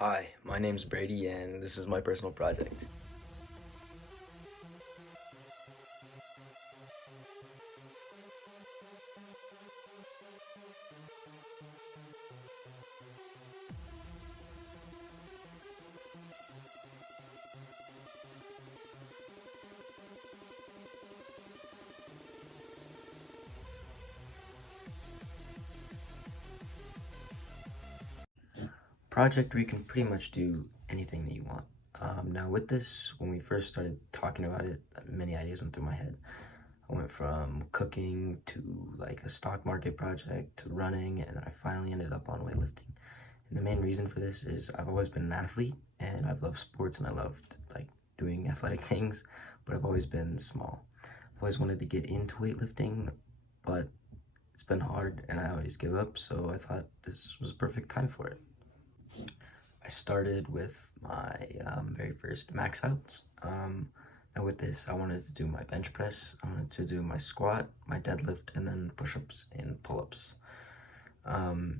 Hi, my name's Brady and this is my personal project. Project where you can pretty much do anything that you want. Now with this, when we first started talking about it, many ideas went through my head. I went from cooking to like a stock market project to running, and then I finally ended up on weightlifting. And the main reason for this is I've always been an athlete and I've loved sports and I loved like doing athletic things, but I've always been small. I've always wanted to get into weightlifting, but it's been hard and I always give up, so I thought this was a perfect time for it. I started with my very first max outs. And with this, I wanted to do my bench press, I wanted to do my squat, my deadlift, and then push-ups and pull-ups.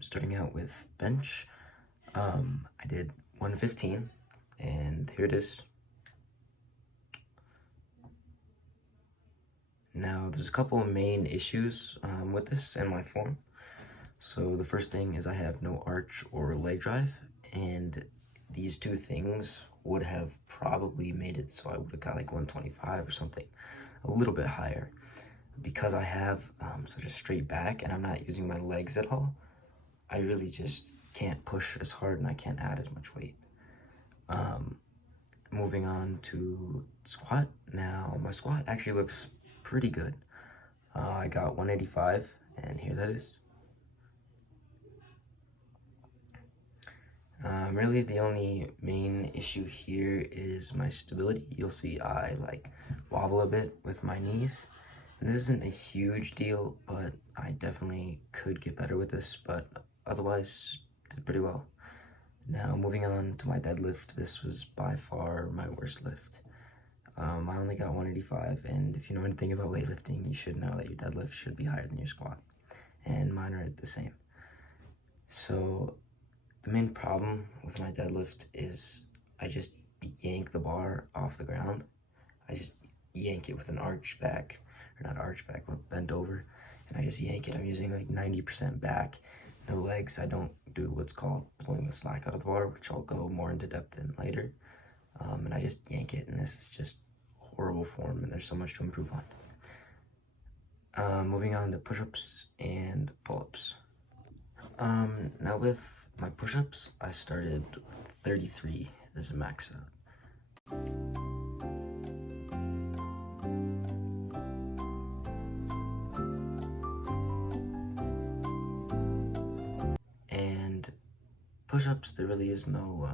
Starting out with bench, I did 115, and here it is. Now, there's a couple of main issues with this and my form. So the first thing is I have no arch or leg drive, and these two things would have probably made it so I would have got like 125 or something, a little bit higher. Because I have such a straight back and I'm not using my legs at all, I really just can't push as hard and I can't add as much weight. Moving on to squat. Now, my squat actually looks pretty good. I got 185, and here that is. Really the only main issue here is my stability. You'll see I like wobble a bit with my knees, and this isn't a huge deal, but I definitely could get better with this, but otherwise did pretty well. Now moving on to my deadlift, this was by far my worst lift. I only got 185, and if you know anything about weightlifting, you should know that your deadlift should be higher than your squat, and mine are the same. So the main problem with my deadlift is I just yank the bar off the ground. I just yank it with an arch back, or not arch back, but bent over, and I just yank it. I'm using like 90% back, no legs. I don't do what's called pulling the slack out of the bar, which I'll go more into depth in later. And I just yank it, and this is just horrible form, and there's so much to improve on. Moving on to push-ups and pull-ups. Now with my push-ups, I started with 33 as a max out. And push-ups, there really is no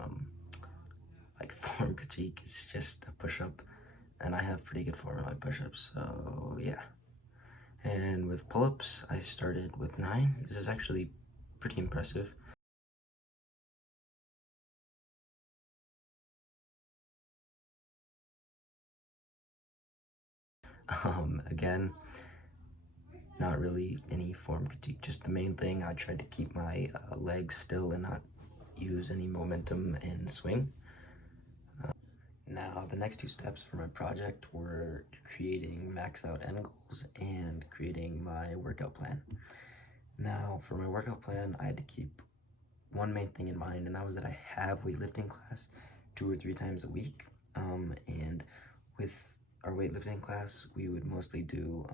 like form critique. It's just a push-up, and I have pretty good form in my push-ups, so yeah. And with pull-ups, I started with 9. This is actually pretty impressive. Again, not really any form critique, just the main thing, I tried to keep my legs still and not use any momentum and swing. Now, the next two steps for my project were creating max out end goals and creating my workout plan. Now, for my workout plan, I had to keep one main thing in mind, and that was that I have weightlifting class 2 or 3 times a week. And with our weightlifting class, we would mostly do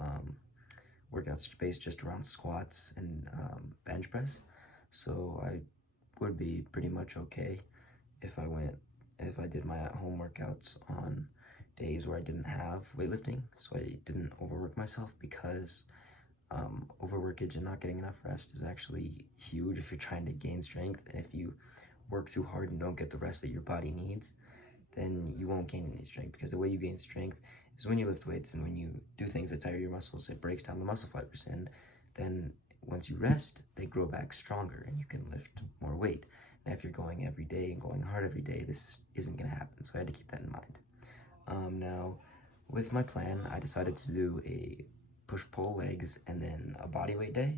workouts based just around squats and bench press. So I would be pretty much okay if I did my at-home workouts on days where I didn't have weightlifting, so I didn't overwork myself, because overworkage and not getting enough rest is actually huge if you're trying to gain strength. And if you work too hard and don't get the rest that your body needs, then you won't gain any strength, because the way you gain strength is when you lift weights and when you do things that tire your muscles. It breaks down the muscle fibers, and then once you rest, they grow back stronger and you can lift more weight. Now, if you're going every day and going hard every day, this isn't going to happen, so I had to keep that in mind. Now, with my plan, I decided to do a push-pull legs and then a bodyweight day.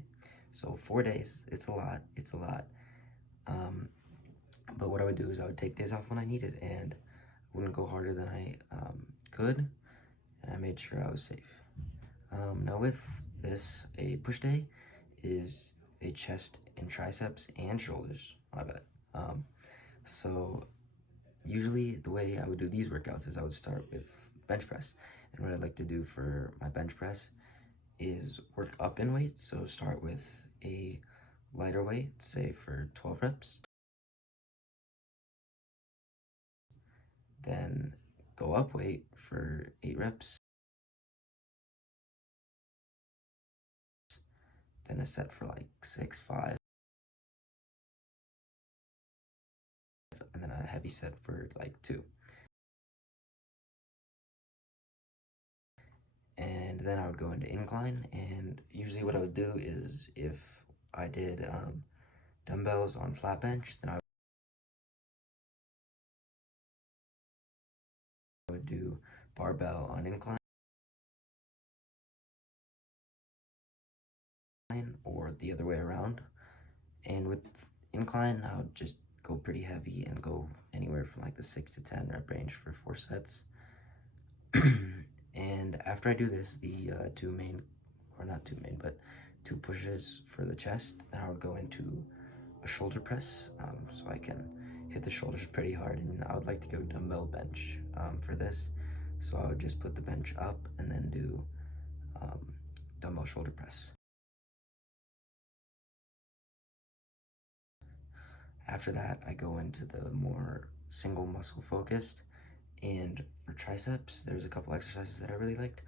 So 4 days, it's a lot. But what I would do is I would take days off when I needed, and wouldn't go harder than I could, and I made sure I was safe. Now with this, a push day is a chest and triceps and shoulders. My bad. So usually the way I would do these workouts is I would start with bench press. And what I'd like to do for my bench press is work up in weight. So start with a lighter weight, say for 12 reps. Then go up weight for 8 reps. Then a set for like 6, 5. And then a heavy set for like 2. And then I would go into incline, and usually what I would do is if I did dumbbells on flat bench, then I would do barbell on incline, or the other way around. And with incline, I would just go pretty heavy and go anywhere from like the 6 to 10 rep range for 4 sets. And after I do this, the two main, or not two main, but 2 pushes for the chest, then I would go into a shoulder press, so I can hit the shoulders pretty hard. And I would like to go dumbbell bench for this, so I would just put the bench up and then do um, dumbbell shoulder press. After that, I go into the more single muscle focused. And for triceps, there's a couple exercises that I really liked.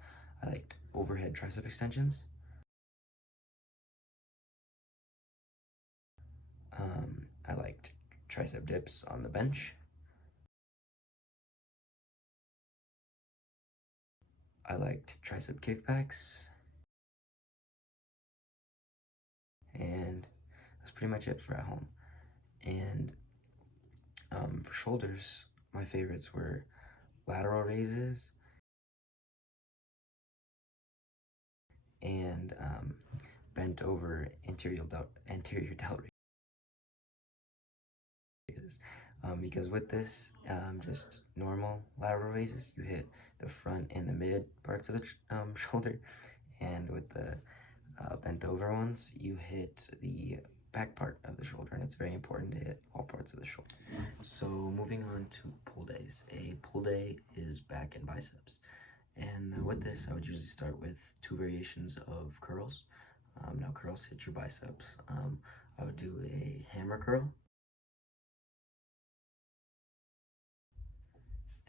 I liked overhead tricep extensions. I liked tricep dips on the bench. I liked tricep kickbacks. And that's pretty much it for at home. And for shoulders, my favorites were lateral raises and bent over anterior delt raises. Because with this, just normal lateral raises, you hit the front and the mid parts of the shoulder, and with the bent over ones, you hit the back part of the shoulder, and it's very important to hit all parts of the shoulder. So moving on to pull days. A pull day is back and biceps. And with this, I would usually start with 2 variations of curls. Now curls hit your biceps. I would do a hammer curl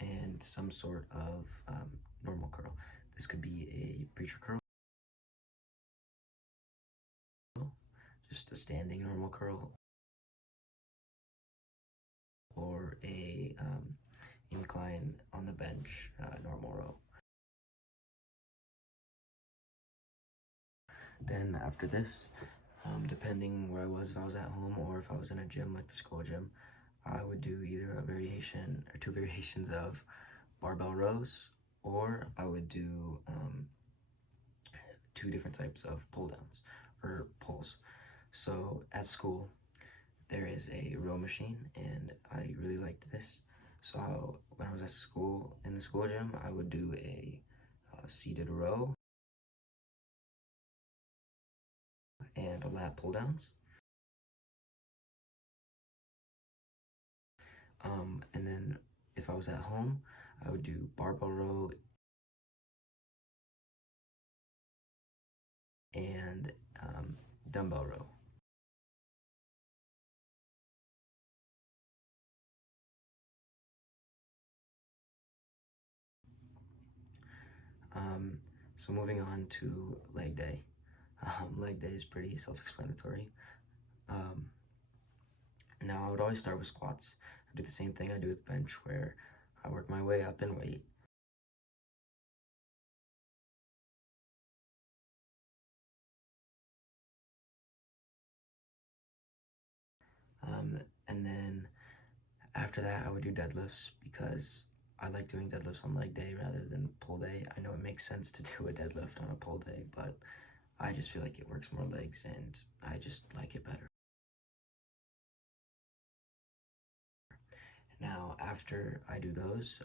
and some sort of normal curl. This could be a preacher curl, just a standing normal curl, or a incline on the bench normal row. Then after this, depending where I was, if I was at home or if I was in a gym like the school gym, I would do either a variation or 2 variations of barbell rows, or I would do 2 different types of pull downs or pulls. So at school, there is a row machine, and I really liked this. So when I was at school, in the school gym, I would do a seated row and a lat pull downs. And then if I was at home, I would do barbell row and dumbbell row. So moving on to leg day. Leg day is pretty self-explanatory. Now I would always start with squats. I do the same thing I do with bench, where I work my way up in weight. And then after that, I would do deadlifts, because I like doing deadlifts on leg day rather than pull day. I know it makes sense to do a deadlift on a pull day, but I just feel like it works more legs and I just like it better. Now, after I do those,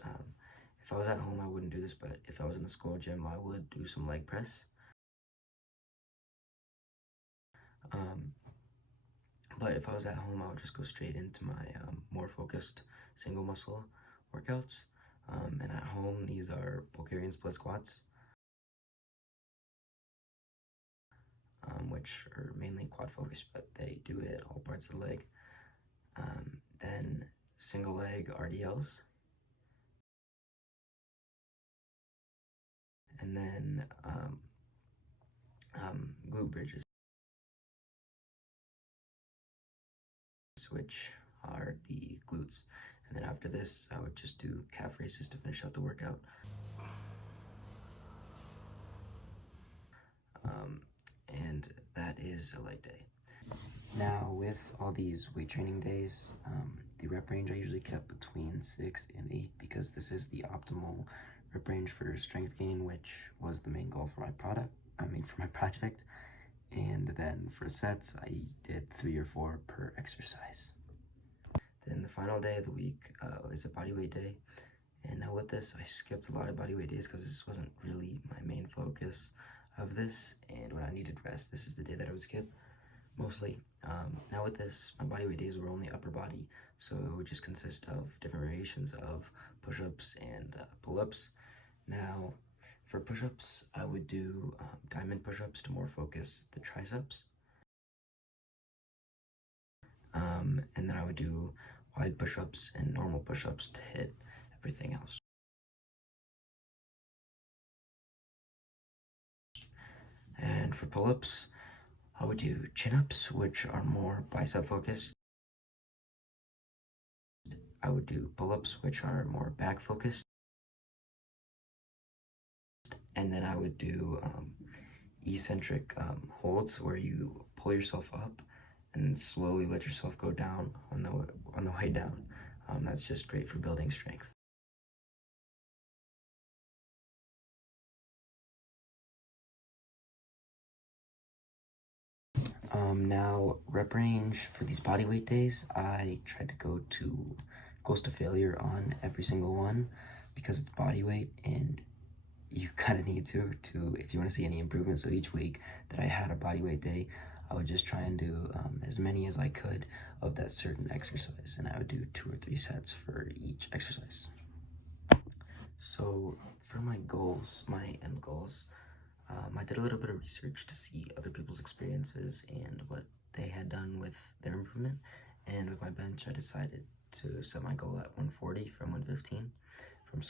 if I was at home, I wouldn't do this, but if I was in the school gym, I would do some leg press. Um, but if I was at home, I would just go straight into my more focused single muscle workouts. And at home, these are Bulgarian split squats, which are mainly quad focused, but they do hit all parts of the leg. Then single leg RDLs, and then glute bridges, which are the glutes. And then after this, I would just do calf raises to finish out the workout. And that is a leg day. Now, with all these weight training days, the rep range I usually kept between 6 and 8 because this is the optimal rep range for strength gain, which was the main goal for my for my project. And then for sets, I did 3 or 4 per exercise. Then the final day of the week is a bodyweight day. And now with this, I skipped a lot of bodyweight days because this wasn't really my main focus of this. And when I needed rest, this is the day that I would skip mostly. Now with this, my bodyweight days were only upper body. So it would just consist of different variations of push-ups and pull-ups. Now, for push-ups, I would do diamond push-ups to more focus the triceps. And then I would do wide push-ups and normal push-ups to hit everything else. And for pull-ups, I would do chin-ups, which are more bicep focused. I would do pull-ups, which are more back focused. And then I would do eccentric holds where you pull yourself up and then slowly let yourself go down on the way down. That's just great for building strength. Now, rep range for these bodyweight days, I tried to go to close to failure on every single one because it's bodyweight and you kind of need to if you want to see any improvement. So each week that I had a bodyweight day, I would just try and do as many as I could of that certain exercise, and I would do 2 or 3 sets for each exercise. So for my goals, my end goals, I did a little bit of research to see other people's experiences and what they had done with their improvement. And with my bench, I decided to set my goal at 140 from 115. From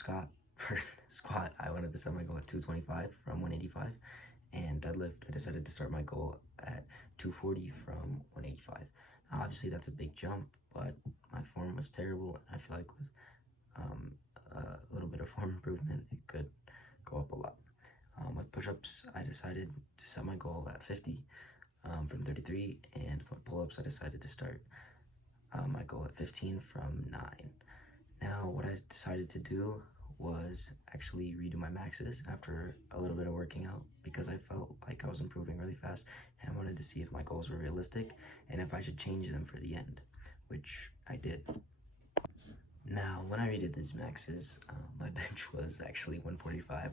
for squat, I wanted to set my goal at 225 from 185. And deadlift, I decided to start my goal at 240 from 185. Now, obviously, that's a big jump, but my form was terrible. And I feel like with a little bit of form improvement, it could go up a lot. With push-ups, I decided to set my goal at 50 from 33, and for pull-ups, I decided to start my goal at 15 from 9. Now, what I decided to do was actually redo my maxes after a little bit of working out because I felt like I was improving really fast and I wanted to see if my goals were realistic and if I should change them for the end, which I did. Now, when I redid these maxes, my bench was actually 145,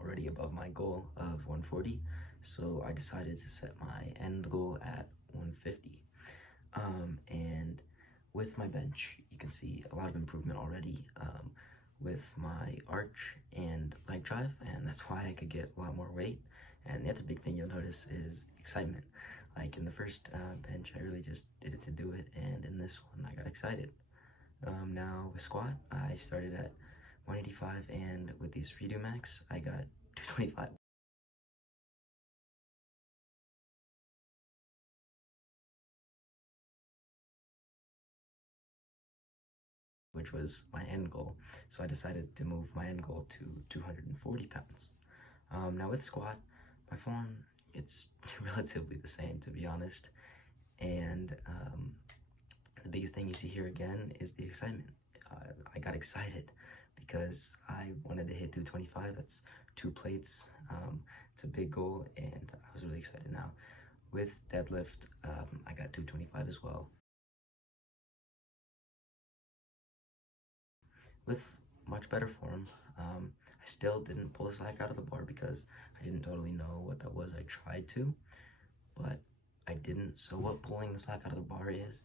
already above my goal of 140, so I decided to set my end goal at 150. And with my bench, you can see a lot of improvement already with my arch and leg drive, and that's why I could get a lot more weight. And the other big thing you'll notice is excitement. Like in the first bench, I really just did it to do it, and in this one, I got excited. Now with squat, I started at 185, and with these redo max, I got 225. Which was my end goal. So I decided to move my end goal to 240 pounds. Now with squat, my form, it's relatively the same to be honest. And the biggest thing you see here again is the excitement. I got excited because I wanted to hit 225. That's 2 plates. It's a big goal, and I was really excited. Now with deadlift, I got 225 as well. With much better form. I still didn't pull the slack out of the bar because I didn't totally know what that was. I tried to, but I didn't. So what pulling the slack out of the bar is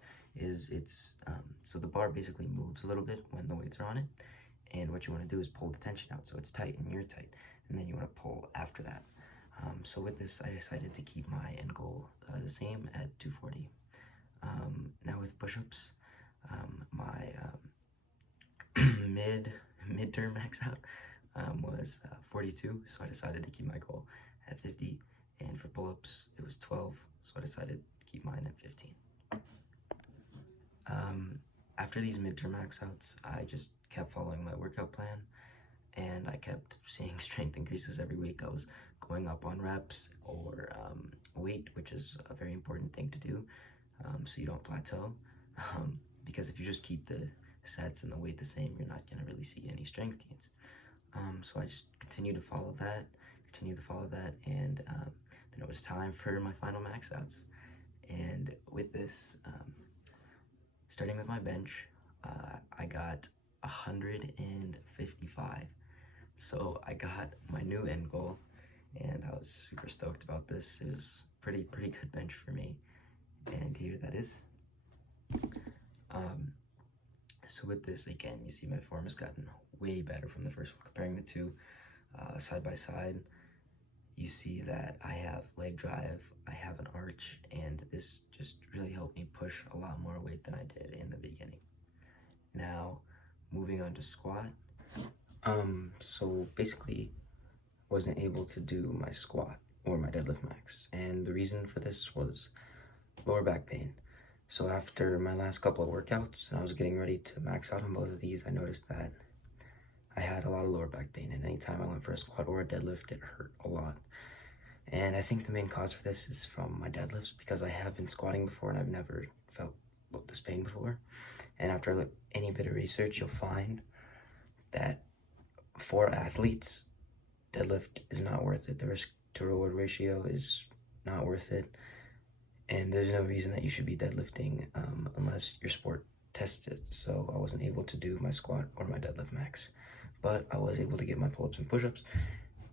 it's so the bar basically moves a little bit when the weights are on it, and what you want to do is pull the tension out so it's tight and you're tight, and then you want to pull after that. So with this, I decided to keep my end goal the same at 240. Now with push-ups, my midterm max out was 42, so I decided to keep my goal at 50. And for pull-ups, it was 12, so I decided to keep mine at 15. After these midterm max outs, I just kept following my workout plan, and I kept seeing strength increases every week. I was going up on reps or weight, which is a very important thing to do, so you don't plateau. Because if you just keep the sets and the weight the same, you're not going to really see any strength gains. So I just continued to follow that, and then it was time for my final max outs. And with this, starting with my bench, I got 155. So I got my new end goal, and I was super stoked about this. It was pretty good bench for me, and here that is. So with this, again, you see my form has gotten way better from the first one. Comparing the two side by side, you see that I have leg drive, I have an arch, and this just really helped me push a lot more weight than I did in the beginning. Now, moving on to squat. So basically, wasn't able to do my squat or my deadlift max, and the reason for this was lower back pain. So after my last couple of workouts, and I was getting ready to max out on both of these, I noticed that I had a lot of lower back pain, and anytime I went for a squat or a deadlift, it hurt a lot. And I think the main cause for this is from my deadlifts, because I have been squatting before and I've never felt this pain before. And after any bit of research, you'll find that for athletes, deadlift is not worth it. The risk to reward ratio is not worth it. And there's no reason that you should be deadlifting unless your sport tests it. So I wasn't able to do my squat or my deadlift max, but I was able to get my pull-ups and push-ups,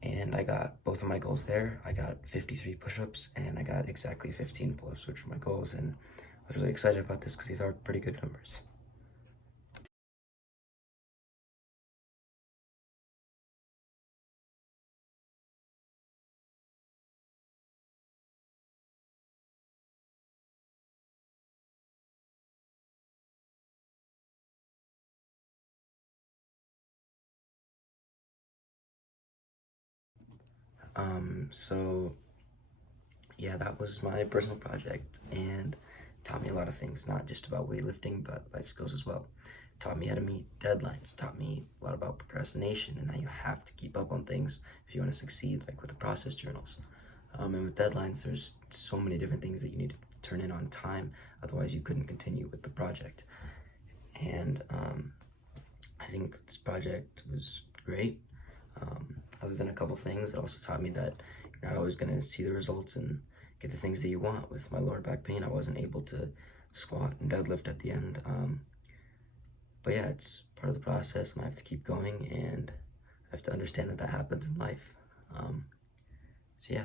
and I got both of my goals there. I got 53 push-ups and I got exactly 15 pull-ups, which were my goals, and I was really excited about this because these are pretty good numbers. So yeah, that was my personal project, and taught me a lot of things, not just about weightlifting, but life skills as well. Taught me how to meet deadlines, taught me a lot about procrastination and how you have to keep up on things if you want to succeed, like with the process journals. And with deadlines, there's so many different things that you need to turn in on time, otherwise you couldn't continue with the project. And I think this project was great. Other than a couple things, it also taught me that you're not always going to see the results and get the things that you want. With my lower back pain, I wasn't able to squat and deadlift at the end. But yeah, it's part of the process, and I have to keep going, and I have to understand that that happens in life. So yeah.